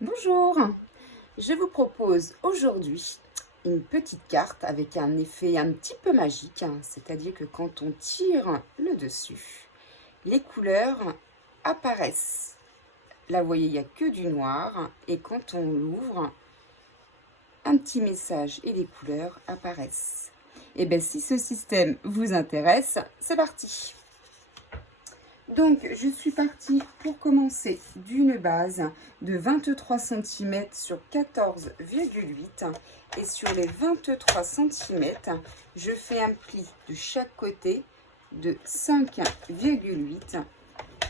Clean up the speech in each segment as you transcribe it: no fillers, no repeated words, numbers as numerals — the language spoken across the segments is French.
Bonjour, je vous propose aujourd'hui une petite carte avec un effet un petit peu magique, c'est-à-dire que quand on tire le dessus, les couleurs apparaissent. Là, vous voyez, il n'y a que du noir et quand on l'ouvre, un petit message et les couleurs apparaissent. Et bien, si ce système vous intéresse, c'est parti! Donc, je suis partie pour commencer d'une base de 23 cm sur 14,8 et sur les 23 cm, je fais un pli de chaque côté de 5,8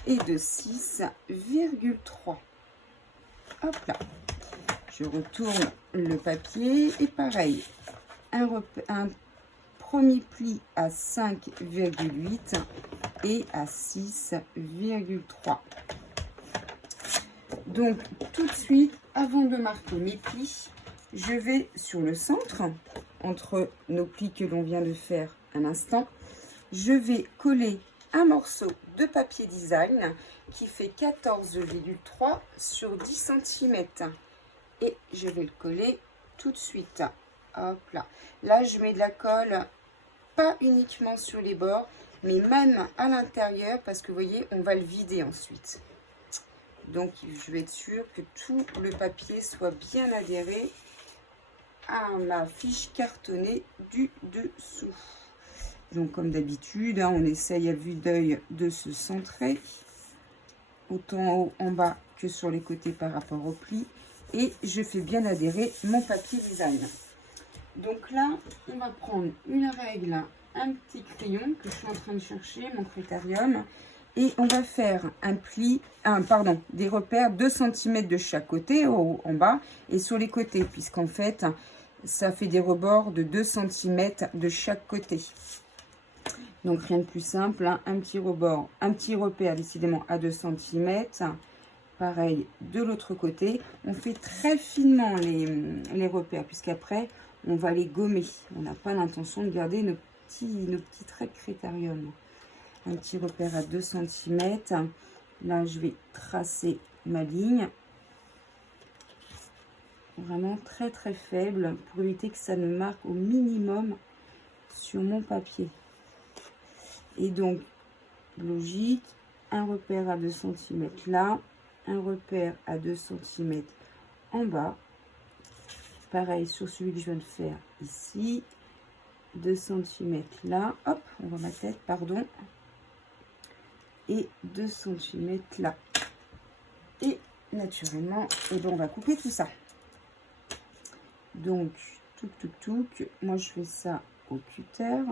et de 6,3. Hop là, je retourne le papier et pareil, un premier pli à 5,8 et à 6,3. Donc tout de suite, avant de marquer mes plis, je vais sur le centre, entre nos plis que l'on vient de faire un instant, je vais coller un morceau de papier design qui fait 14,3 sur 10 cm. Et je vais le coller tout de suite. Hop là. Là, je mets de la colle, pas uniquement sur les bords, mais même à l'intérieur, parce que vous voyez, on va le vider ensuite. Donc, je vais être sûre que tout le papier soit bien adhéré à ma fiche cartonnée du dessous. Donc, comme d'habitude, on essaye à vue d'œil de se centrer, autant en haut, en bas que sur les côtés par rapport au pli. Et je fais bien adhérer mon papier design. Donc là, on va prendre une règle, un petit crayon que je suis en train de chercher, mon critérium, et on va faire un pli, des repères 2 cm de chaque côté, en haut, en bas, et sur les côtés, puisqu'en fait, ça fait des rebords de 2 cm de chaque côté. Donc rien de plus simple, un petit rebord, un petit repère décidément à 2 cm. Pareil de l'autre côté, on fait très finement les repères, puisqu'après, on va les gommer. On n'a pas l'intention de garder nos petits traits de critérium. Un petit repère à 2 cm. Là, je vais tracer ma ligne. Vraiment très très faible pour éviter que ça ne marque au minimum sur mon papier. Et donc, logique, un repère à 2 cm là, un repère à 2 cm en bas. Pareil sur celui que je viens de faire ici, 2 cm là, hop, on voit ma tête, pardon, et 2 cm là. Et naturellement, on va couper tout ça. Donc, touc, moi je fais ça au cutter.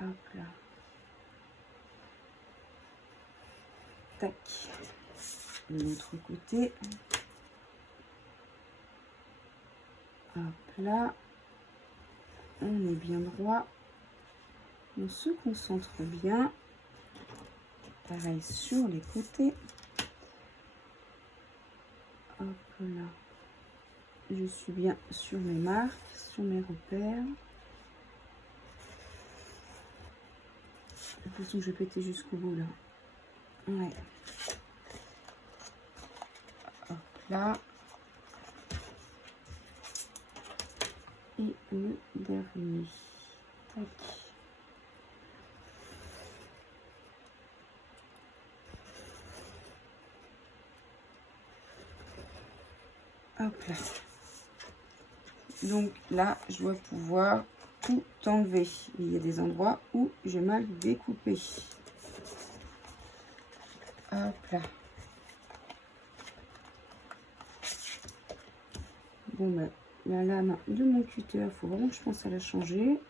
Hop là. Tac. De l'autre côté. Hop là. On est bien droit. On se concentre bien. Pareil sur les côtés. Hop là. Je suis bien sur mes marques, sur mes repères. J'ai l'impression que je vais péter jusqu'au bout là. Ouais. Hop là. Et le dernier. Tac. Hop là. Donc là, je dois pouvoir tout enlever. Il y a des endroits où j'ai mal découpé. Hop là. Bon, ben, la lame de mon cutter, il faut vraiment que je pense à la changer.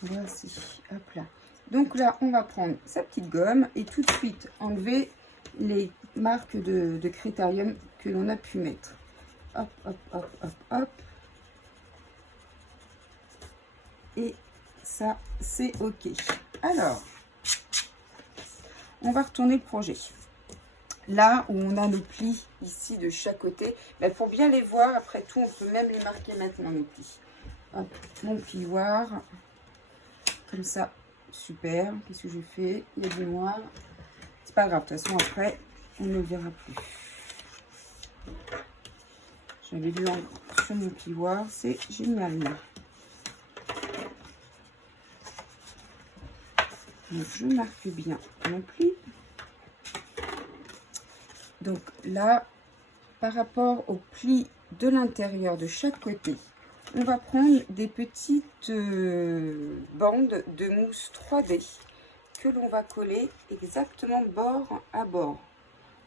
Voici, hop là. Donc là, on va prendre sa petite gomme et tout de suite enlever les marques de critérium que l'on a pu mettre. Hop, hop, hop, hop, hop. Et ça, c'est OK. Alors, on va retourner le projet. là où on a nos plis ici de chaque côté. Mais pour bien les voir, après tout, on peut même les marquer maintenant, nos plis. Hop, mon plioir. Comme ça, super. Qu'est-ce que j'ai fait? Il y a du noir. C'est pas grave, de toute façon, après, on ne le verra plus. J'avais lu sur mon plioir, c'est génial. Donc, je marque bien mon pli. Donc là, par rapport au pli de l'intérieur de chaque côté, on va prendre des petites bandes de mousse 3D que l'on va coller exactement bord à bord.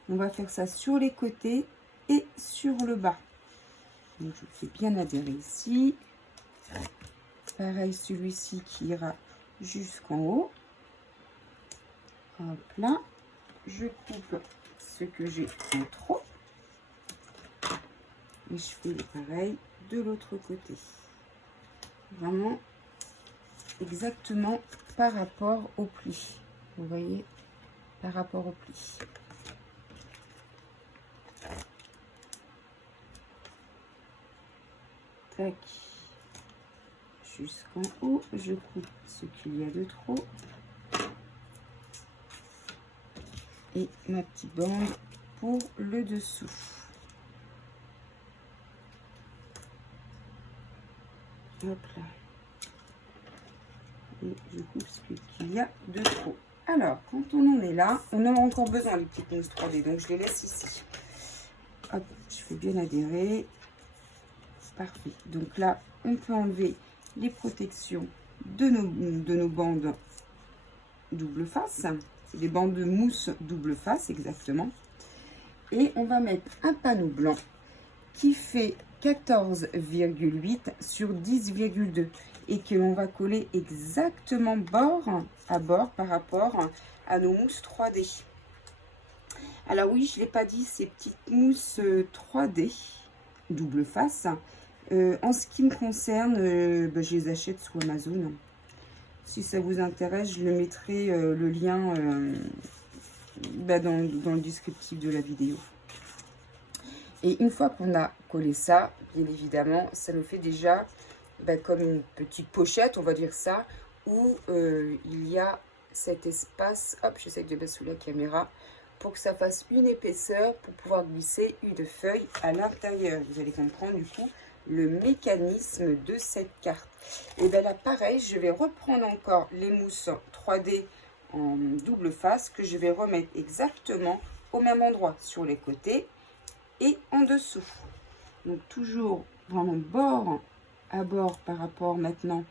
On va faire ça sur les côtés et sur le bas. Donc je fais bien adhérer ici. Pareil, celui-ci qui ira jusqu'en haut. Hop là, je coupe ce que j'ai en trop. Et je fais pareil de l'autre côté. Vraiment exactement par rapport au pli. Vous voyez, par rapport au pli. Tac. Jusqu'en haut, je coupe ce qu'il y a de trop. Et ma petite bande pour le dessous. Hop là. Et je coupe ce qu'il y a de trop. Alors, quand on en est là, on aura encore besoin des petites mousses 3D. Donc, je les laisse ici. Hop, je fais bien adhérer. Parfait. Donc là, on peut enlever les protections de nos bandes double face. C'est des bandes de mousse double face, exactement. Et on va mettre un panneau blanc qui fait 14,8 sur 10,2 et que l'on va coller exactement bord à bord par rapport à nos mousses 3D. Alors oui, je ne l'ai pas dit, ces petites mousses 3D double face, en ce qui me concerne, je les achète sur Amazon. Si ça vous intéresse, je le mettrai le lien dans le descriptif de la vidéo. Et une fois qu'on a collé ça, bien évidemment, ça nous fait déjà comme une petite pochette, on va dire ça, où il y a cet espace. Hop, j'essaie de mettre sous la caméra pour que ça fasse une épaisseur pour pouvoir glisser une feuille à l'intérieur. Vous allez comprendre du coup le mécanisme de cette carte. Et bien là, pareil, je vais reprendre encore les mousses 3D en double face que je vais remettre exactement au même endroit sur les côtés et en dessous. Donc toujours vraiment bord à bord par rapport maintenant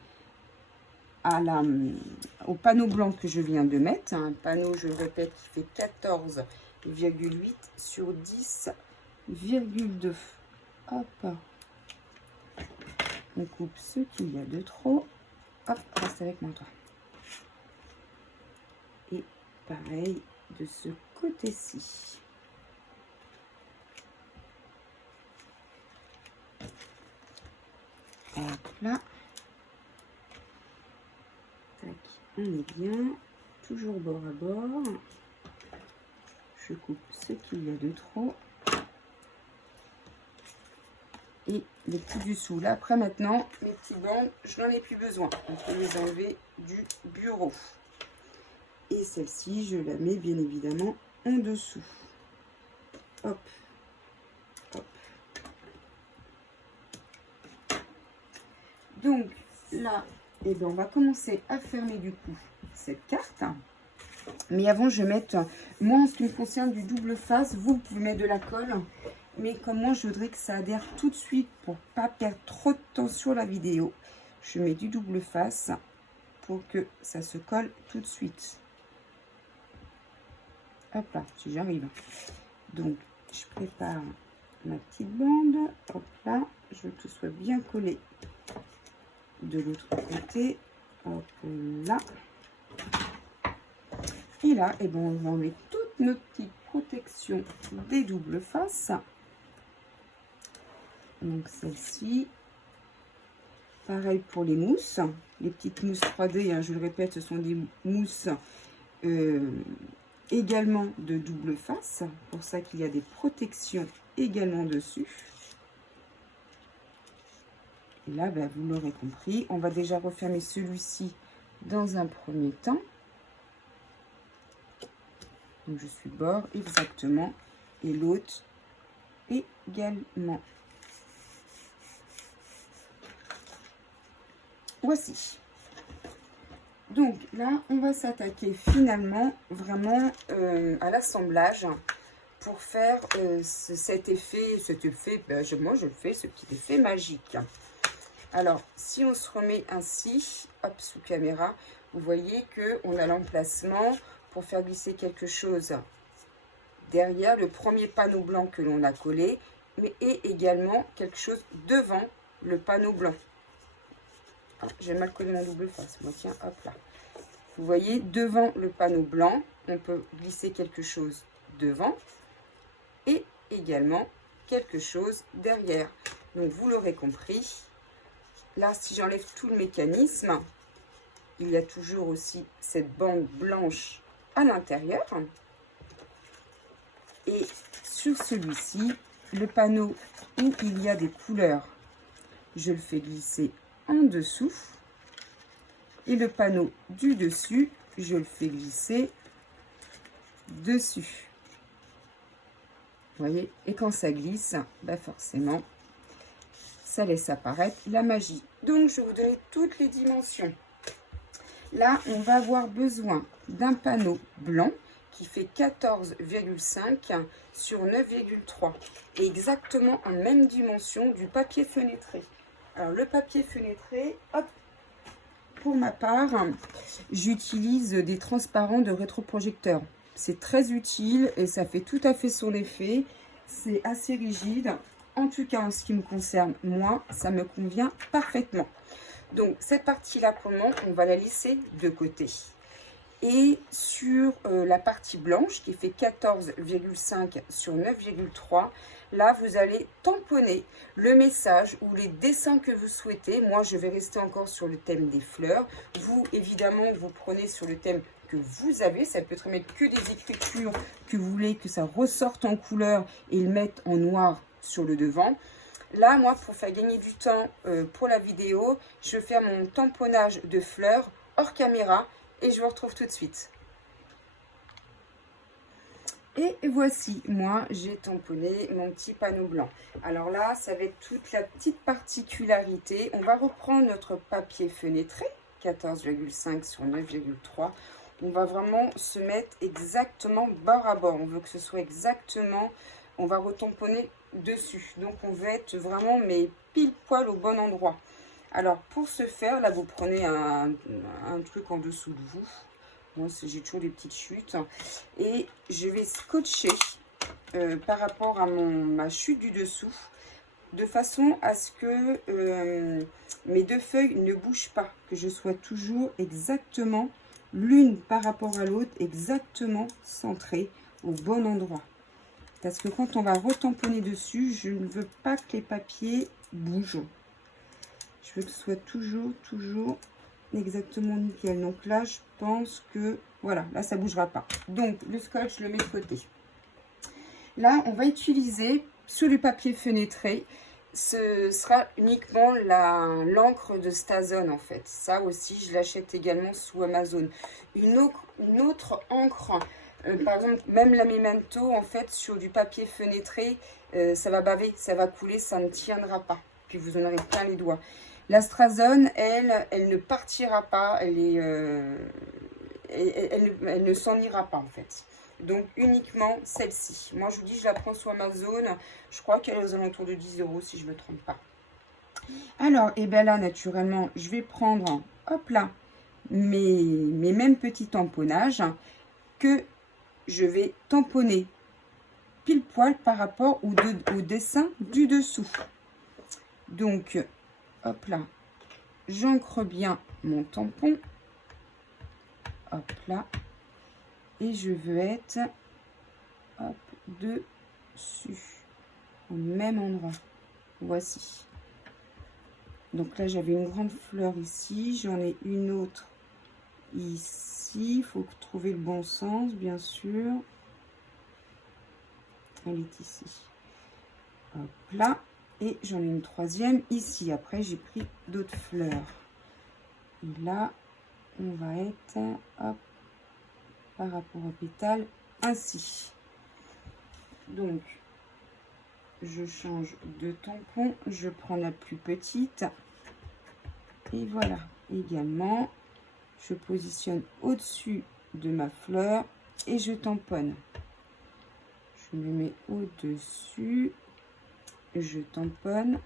à au panneau blanc que je viens de mettre. Un panneau, je le répète, qui fait 14,8 sur 10,2. Hop. On coupe ce qu'il y a de trop. Hop, reste avec moi toi. Et pareil de ce côté-ci. Hop là. Tac, on est bien. Toujours bord à bord. Je coupe ce qu'il y a de trop. Et les petits dessous. Là, après, maintenant, mes petits bandes, je n'en ai plus besoin. On peut les enlever du bureau. Et celle-ci, je la mets bien évidemment en dessous. Hop. Hop. Donc, là, eh ben, on va commencer à fermer du coup cette carte. Mais avant, je vais mettre, moi, en ce qui me concerne, du double face. Vous pouvez mettre de la colle. Mais comme moi, je voudrais que ça adhère tout de suite pour pas perdre trop de temps sur la vidéo. Je mets du double face pour que ça se colle tout de suite. Hop là, si j'arrive. Donc, je prépare ma petite bande. Hop là, je veux que tout soit bien collé de l'autre côté. Hop là. Et là, eh ben, on va enlever toutes nos petites protections des doubles faces. Donc celle-ci, pareil pour les mousses, les petites mousses 3D, hein, je le répète, ce sont des mousses également de double face, pour ça qu'il y a des protections également dessus. Et là, ben, vous l'aurez compris, on va déjà refermer celui-ci dans un premier temps. Donc je suis bord exactement et l'autre également. Voici. Donc là, on va s'attaquer finalement vraiment à l'assemblage pour faire cet effet, ben, moi je le fais, ce petit effet magique. Alors, si on se remet ainsi, hop, sous caméra, vous voyez qu'on a l'emplacement pour faire glisser quelque chose derrière le premier panneau blanc que l'on a collé, mais et également quelque chose devant le panneau blanc. Ah, j'ai mal collé mon double face, moi tiens, hop là. Vous voyez, devant le panneau blanc, on peut glisser quelque chose devant et également quelque chose derrière. Donc, vous l'aurez compris. Là, si j'enlève tout le mécanisme, il y a toujours aussi cette bande blanche à l'intérieur. Et sur celui-ci, le panneau où il y a des couleurs, je le fais glisser en dessous. Et le panneau du dessus, je le fais glisser dessus. Vous voyez, et quand ça glisse, bah forcément, ça laisse apparaître la magie. Donc, je vais vous donner toutes les dimensions. Là, on va avoir besoin d'un panneau blanc qui fait 14,5 sur 9,3. Et exactement en même dimension du papier fenêtré. Alors, le papier fenêtré, hop, pour ma part, j'utilise des transparents de rétroprojecteur. C'est très utile et ça fait tout à fait son effet. C'est assez rigide. En tout cas, en ce qui me concerne, moi, ça me convient parfaitement. Donc, cette partie-là, comment on va la lisser de côté. Et sur la partie blanche, qui fait 14,5 sur 9,3, là, vous allez tamponner le message ou les dessins que vous souhaitez. Moi, je vais rester encore sur le thème des fleurs. Vous, évidemment, vous prenez sur le thème que vous avez. Ça peut très bien être que des écritures que vous voulez que ça ressorte en couleur et le mettre en noir sur le devant. Là, moi, pour faire gagner du temps pour la vidéo, je vais faire mon tamponnage de fleurs hors caméra et je vous retrouve tout de suite. Et voici, moi, j'ai tamponné mon petit panneau blanc. Alors là, ça va être toute la petite particularité. On va reprendre notre papier fenêtré, 14,5 sur 9,3. On va vraiment se mettre exactement bord à bord. On veut que ce soit exactement, on va retamponner dessus. Donc, on va être vraiment, mais pile poil au bon endroit. Alors, pour ce faire, là, vous prenez un truc en dessous de vous. Moi, j'ai toujours des petites chutes. Et je vais scotcher par rapport à ma chute du dessous, de façon à ce que mes deux feuilles ne bougent pas. Que je sois toujours exactement l'une par rapport à l'autre, exactement centrée au bon endroit. Parce que quand on va retamponner dessus, je ne veux pas que les papiers bougent. Je veux que ce soit toujours exactement nickel. Donc là, je pense que, voilà, là, ça ne bougera pas. Donc, le scotch, je le mets de côté. Là, on va utiliser, sur le papier fenêtré, ce sera uniquement l'encre de Stazone, en fait. Ça aussi, je l'achète également sous Amazon. Une autre encre, par exemple, même la Memento, en fait, sur du papier fenêtré, ça va baver, ça va couler, ça ne tiendra pas. Puis vous en aurez plein les doigts. La Strazone, elle ne partira pas, elle ne s'en ira pas en fait. Donc uniquement celle-ci. Moi je vous dis, je la prends sur Amazon, je crois qu'elle est aux alentours de 10 € si je ne me trompe pas. Alors, et bien là naturellement, je vais prendre, hop là, mes mêmes petits tamponnages que je vais tamponner pile poil par rapport au dessin du dessous. Donc, hop là, j'ancre bien mon tampon, hop là, et je veux être, hop, dessus, au même endroit, voici. Donc là, j'avais une grande fleur ici, j'en ai une autre ici. ici. Il faut trouver le bon sens, bien sûr. Elle est ici. Hop là. Et j'en ai une troisième ici. Après, j'ai pris d'autres fleurs. Et là, on va être, hop, par rapport au pétale, ainsi. Donc, je change de tampon. Je prends la plus petite. Et voilà. Également, je positionne au-dessus de ma fleur et je tamponne. Je me mets au-dessus. Je tamponne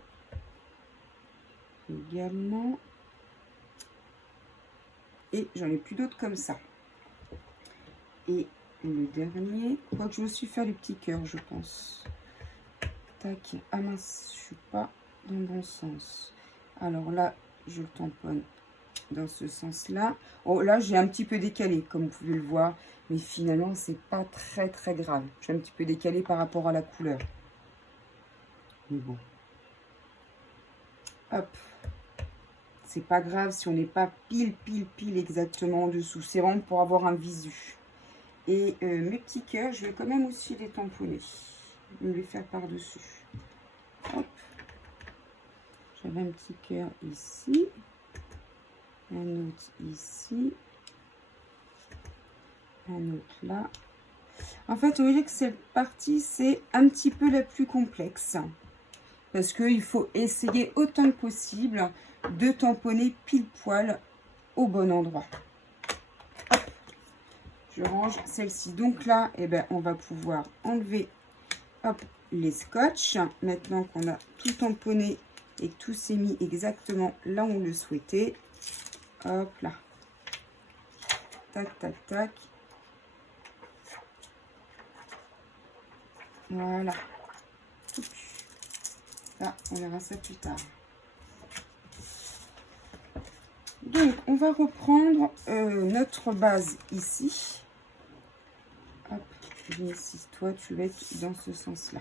également. Et j'en ai plus d'autres comme ça. Et le dernier, quoique je me suis fait les petits cœurs, je pense. Tac. Ah mince, je suis pas dans le bon sens. Alors là, je le tamponne dans ce sens-là. Oh, là, j'ai un petit peu décalé, comme vous pouvez le voir. Mais finalement, c'est pas très grave. J'ai un petit peu décalé par rapport à la couleur. Mais bon. Hop. C'est pas grave si on n'est pas pile exactement en dessous. C'est vraiment pour avoir un visu. Et mes petits cœurs, je vais quand même aussi les tamponner. Je vais les faire par-dessus. Hop. J'avais un petit cœur ici. Un autre ici. Un autre là. En fait, vous voyez que cette partie, c'est un petit peu la plus complexe. Parce qu'il faut essayer autant que possible de tamponner pile poil au bon endroit. Hop. Je range celle-ci. Donc là, eh ben, on va pouvoir enlever, hop, les scotch. Maintenant qu'on a tout tamponné et que tout s'est mis exactement là où on le souhaitait. Hop là. Tac, tac, tac. Voilà. Ça, on verra ça plus tard. Donc, on va reprendre notre base ici. Hop, ici, toi, tu vas être dans ce sens-là.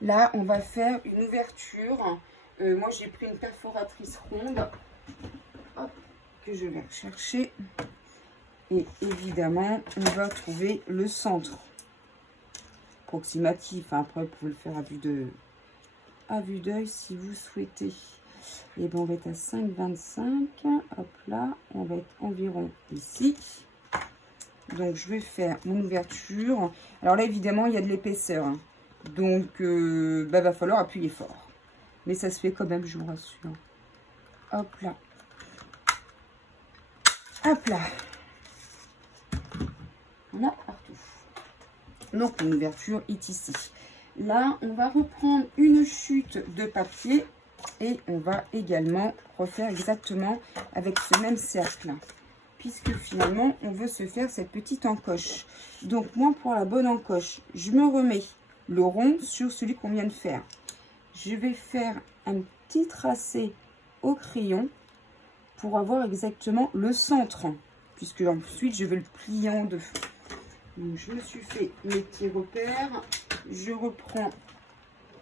Là, on va faire une ouverture. Moi, j'ai pris une perforatrice ronde. Hop, que je vais rechercher. Et évidemment, on va trouver le centre approximatif. Après, vous pouvez le faire à vue d'œil si vous souhaitez. Et bien, on va être à 5,25. Hop là, on va être environ ici. Donc, je vais faire mon ouverture. Alors là, évidemment, il y a de l'épaisseur. Donc, va falloir appuyer fort. Mais ça se fait quand même, je vous rassure. Hop là. Hop là. On a partout. Donc, mon ouverture est ici. Là, on va reprendre une chute de papier et on va également refaire exactement avec ce même cercle. Puisque finalement, on veut se faire cette petite encoche. Donc, moi, pour la bonne encoche, je me remets le rond sur celui qu'on vient de faire. Je vais faire un petit tracé au crayon pour avoir exactement le centre. Puisque ensuite, je vais le plier en deux. Donc, je me suis fait mes petits repères. Je reprends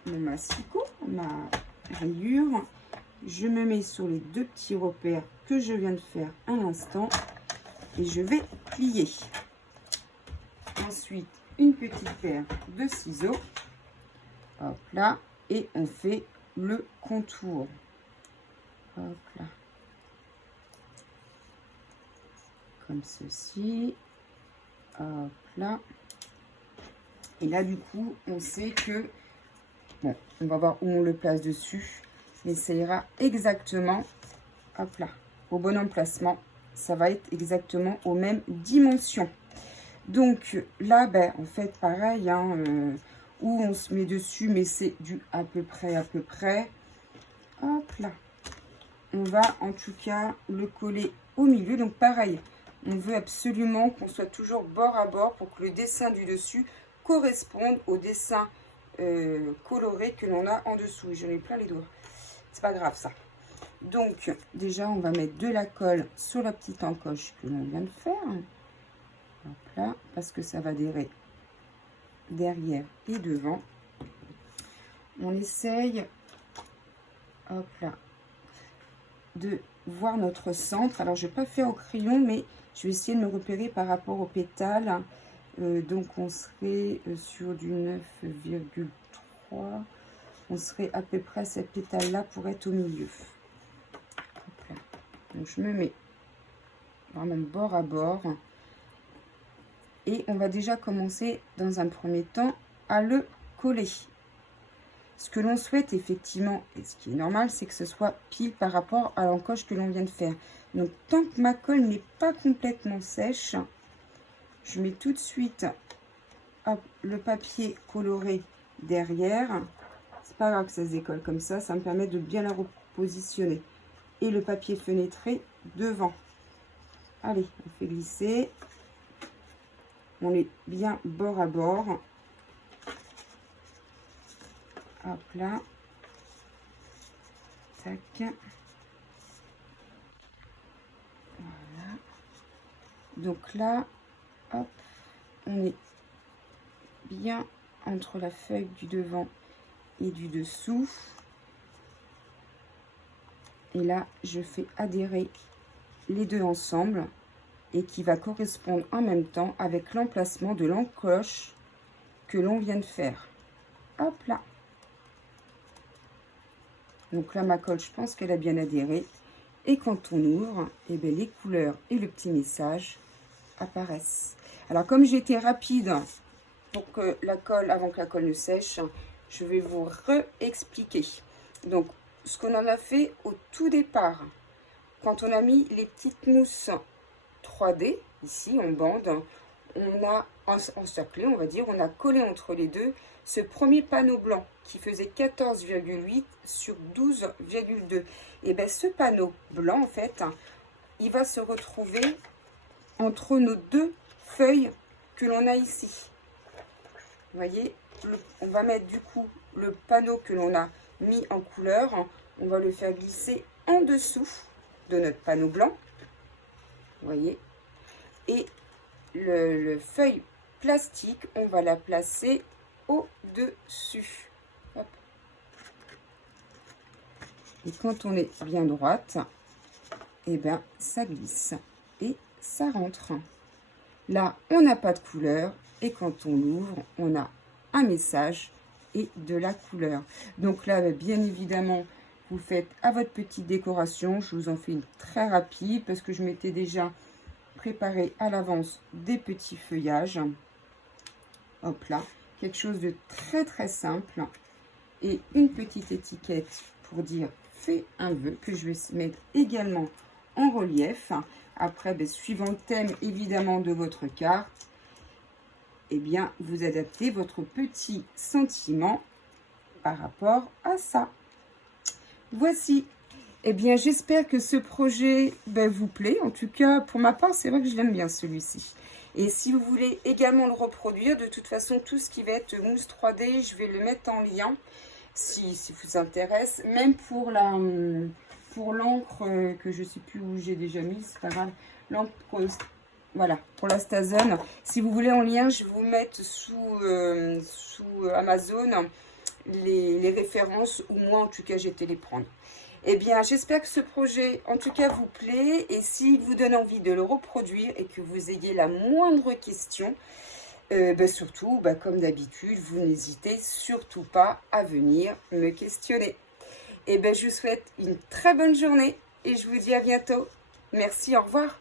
mon massicot, ma rayure. Je me mets sur les deux petits repères que je viens de faire à l'instant. Et je vais plier. Ensuite, une petite paire de ciseaux. Hop là. Et on fait le contour. Hop là. Comme ceci. Hop là. Et là, du coup, on sait que... Bon, on va voir où on le place dessus. Mais ça ira exactement, hop là, au bon emplacement. Ça va être exactement aux mêmes dimensions. Donc là, ben, en fait, pareil, hein, où on se met dessus, mais c'est du à peu près. Hop là. On va en tout cas le coller au milieu. Donc pareil, on veut absolument qu'on soit toujours bord à bord pour que le dessin du dessus corresponde au dessin coloré que l'on a en dessous. Et j'en ai plein les doigts. C'est pas grave ça. Donc déjà, on va mettre de la colle sur la petite encoche que l'on vient de faire. Hop là, parce que ça va adhérer derrière et devant. On essaye, hop là, de voir notre centre. Alors, je ne vais pas faire au crayon, mais je vais essayer de me repérer par rapport aux pétales. Donc, on serait sur du 9,3. On serait à peu près cette pétale-là pour être au milieu. Hop là. Donc, je me mets vraiment bord à bord. Et on va déjà commencer dans un premier temps à le coller. Ce que l'on souhaite effectivement, et ce qui est normal, c'est que ce soit pile par rapport à l'encoche que l'on vient de faire. Donc tant que ma colle n'est pas complètement sèche, je mets tout de suite hop, le papier coloré derrière. C'est pas grave que ça se décolle comme ça me permet de bien la repositionner. Et le papier fenêtré devant. Allez, on fait glisser. On est bien bord à bord. Hop là. Tac. Voilà. Donc là, hop, on est bien entre la feuille du devant et du dessous. Et là, je fais adhérer les deux ensemble et qui va correspondre en même temps avec l'emplacement de l'encoche que l'on vient de faire. Hop là. Donc là, ma colle, je pense qu'elle a bien adhéré. Et quand on ouvre, eh bien, les couleurs et le petit message apparaissent. Alors, comme j'étais rapide pour que la colle, avant que la colle ne sèche, je vais vous réexpliquer. Donc, ce qu'on en a fait au tout départ, quand on a mis les petites mousses 3D, ici en bande, on a encerclé, on va dire, on a collé entre les deux ce premier panneau blanc qui faisait 14,8 sur 12,2. Et bien ce panneau blanc, en fait, il va se retrouver entre nos deux feuilles que l'on a ici. Vous voyez, on va mettre du coup le panneau que l'on a mis en couleur, on va le faire glisser en dessous de notre panneau blanc. Vous voyez, et le feuille plastique, on va la placer au-dessus. Et quand on est bien droite, et bien ça glisse et ça rentre. Là, on n'a pas de couleur et quand on l'ouvre, on a un message et de la couleur. Donc là, bien évidemment, vous faites à votre petite décoration. Je vous en fais une très rapide parce que je m'étais déjà préparé à l'avance des petits feuillages. Hop là, quelque chose de très simple. Et une petite étiquette pour dire fais un vœu que je vais mettre également en relief. Après, suivant le thème évidemment de votre carte, eh bien, vous adaptez votre petit sentiment par rapport à ça. Voici. Eh bien, j'espère que ce projet vous plaît. En tout cas, pour ma part, c'est vrai que je l'aime bien celui-ci. Et si vous voulez également le reproduire, de toute façon, tout ce qui va être mousse 3D, je vais le mettre en lien si vous intéresse. Même pour l'encre que je ne sais plus où j'ai déjà mis, c'est pas grave. L'encre, voilà, pour la Stazen. Si vous voulez en lien, je vais vous mettre sous Amazon les références, ou moi en tout cas j'ai été les prendre. Eh bien, j'espère que ce projet, en tout cas, vous plaît. Et s'il vous donne envie de le reproduire et que vous ayez la moindre question, surtout, comme d'habitude, vous n'hésitez surtout pas à venir me questionner. Eh bien, je vous souhaite une très bonne journée et je vous dis à bientôt. Merci, au revoir.